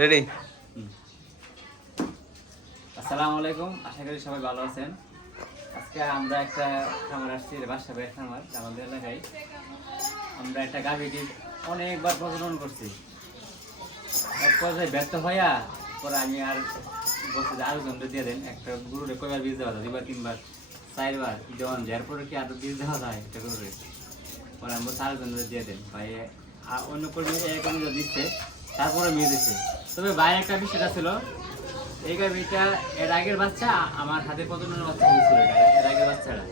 Ready আসসালামু আলাইকুম, আশা করি সবাই ভালো আছেন। আজকে আমরা একটা খামার আসছি, এটা বাসা ভাইয়ের খামার আমাদের এলাকায়। আমরা একটা গাভিটি অনেকবার প্রজনন করছি। এক পর্যায়ে ব্যর্থ হইয়া পরে আমি আর বলছি যে আরও জনটা দিয়ে দেন। একটা গরুরে কয়বার বীজ দেওয়া যায়? দুইবার, তিনবার, চারবার। যখন যার পরে কি আরও বীজ দেওয়া যায় একটা গরুরে? পরে আমরা চার জনটা দিয়ে দেন। ভাই অন্য কর্মী কর্মী দিচ্ছে, তারপরে মেয়ে দিচ্ছে। তবে বাইরে একটা বিষয়টা ছিল, এই গাভিটা এর আগের বাচ্চা, আমার হাতে প্রজননের বাচ্চা হয়েছিল এর আগের বাচ্চাটা।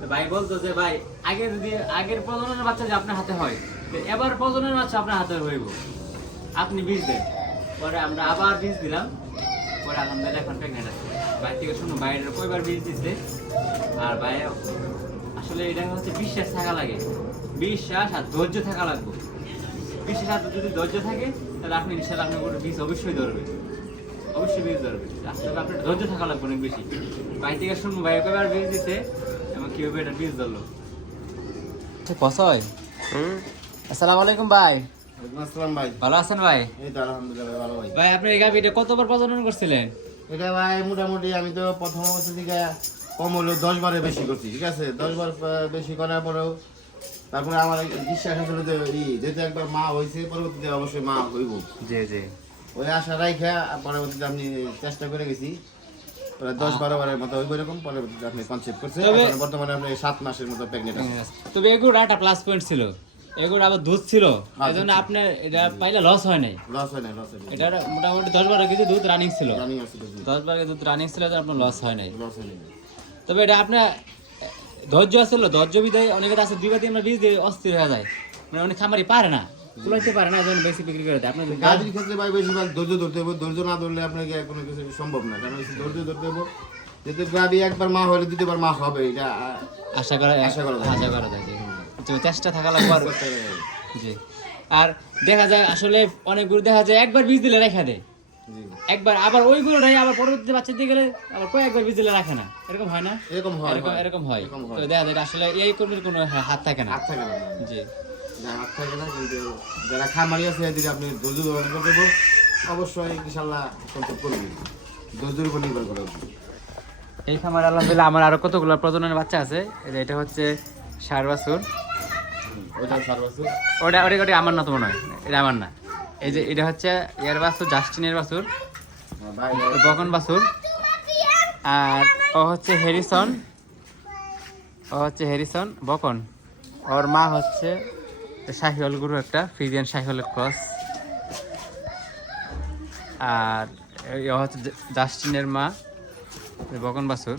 তো ভাই বলতো যে, ভাই, আগে যদি, আগের প্রজননের বাচ্চা যে আপনার হাতে হয়, তো এবার প্রজননের বাচ্চা আপনার হাতে হইব। আপনি বীজ দেন। পরে আমরা আবার বীজ দিলাম। পরে আলহামদুলিল্লাহ এখন প্রেগনেন্ট আছে। ভাই থেকে শুনো বাইরের কয়বার বীজ দিচ্ছে আর ভাই আসলে এটা হচ্ছে বিশ্বাস থাকা লাগে। বিশ্বাস আর ধৈর্য থাকা লাগবে। আর যদি ধৈর্য থাকে তাহলে আপনি আপনার কোনো বীজ অবশ্যই ধরবে। অবশ্যই বীজ ধরবে। আসলে আপনার ধৈর্য থাকা লাগবে অনেক বেশি। ভাই থেকে শুনব ভাই কয়বার বীজ দিতে এবং কীভাবে এটা বীজ ধরলো। কসয় হুম? আসসালামু আলাইকুম ভাই। আসসালাম ভাই। ভালো আছেন ভাই? এই তো আলহামদুলিল্লাহ ভালো ভাই। ভাই আপনি এই গাভিটা কতবার প্রজনন করছিলেন? এটা ভাই মোটামুটি আমি তো প্রথম অবস্থা থেকে কম হলেও দশ বারের বেশি করছি ঠিক আছে? দশ বার বেশি করার পরেও তারপরে আমার বিশ্বাস আসলে যে ই যেহেতু একবার মা হয়েছে পরবর্তীতে অবশ্যই মা হইব। জি জি। ওই আশা রাইখা পরবর্তীতে আমি চেষ্টা করে গেছি। প্রায় দশ বারো বারের মতো ওই রকম পরবর্তীতে আপনি কনসেপ্ট করছে তবে- বর্তমানে আপনি সাত মাসের মতো প্রেগনেন্ট আছে তবে এগুলো একটা প্লাস পয়েন্ট ছিল। এগুলো আবার দুধ ছিল। হ্যাঁ, এই জন্য আপনার এটা পাইলে লস হয় নাই। লস হয় নাই লস হয় এটা মোটামুটি দশ বারো কেজি দুধ রানিং ছিল। আছে তো দশ বারো কেজি দুধ রানিং ছিল আপনার লস হয় নাই। লস হয় না তবে এটা আপনার ধৈর্য আসছিল ধৈর্য বিদায় অনেকে আছে দুই বা তিনবার বীজ দিয়ে অস্থির হয়ে যায়। মানে অনেক খামারি পারে না। কুলাইতে পারে না এই বেশি বিক্রি করে দেয়। আপনার গাড়ির ক্ষেত্রে ভাই বেশিরভাগ ধৈর্য ধরতে হবে ধৈর্য না ধরলে আপনাকে কোনো কিছু সম্ভব না। কারণ ধৈর্য ধরতে হবে যেহেতু গাড়ি একবার মা হলে দ্বিতীয়বার মা হবে এটা আশা করা আশা করা যায়। আশা করা যায়। চেষ্টা থাকা লাগবে আর। জি। আর দেখা যায় আসলে অনেক গরু দেখা যায় একবার বীজ দিলে রেখা দেয়। একবার আবার ওই গরুটাই আবার পরবর্তীতে বাচ্চা দিয়ে গেলে আবার কয়েকবার বীজ দিলে রাখে না। এরকম হয় না? এরকম হয় এরকম হয়। এরকম হয়। তো দেখা যায় আসলে এই কর্মীর কোনো হাত থাকে না। হাত থাকে না জি। হাত থাকে না কিন্তু যারা খামারি আছে এদিকে আপনি ধৈর্য ধারণ করতে হবে। অবশ্যই ইনশাল্লাহ কন্ট্রোল করবেন। ধৈর্যের উপর নির্ভর করে এই খামার আলহামদুলিল্লাহ আমার আরও কতগুলো প্রজননের বাচ্চা আছে? এটা- এটা হচ্ছে ষাট বাছুর ওইটা সার্ভাস ওটা ওটা ওটা আমার না তো মনে হয়। এটা আমার না। এই যে এটা হচ্ছে ইয়ার বাছুর, জাস্টিনের ভাই বকন বাছুর, আর ও হচ্ছে হ্যারিসন, ও হচ্ছে হ্যারিসন বকন। ওর মা হচ্ছে শাহিওয়াল গুরু একটা, ফ্রিজিয়ান শাহিওয়ালের ক্রস। আর এ হচ্ছে জাস্টিনের মা বকন বাছুর।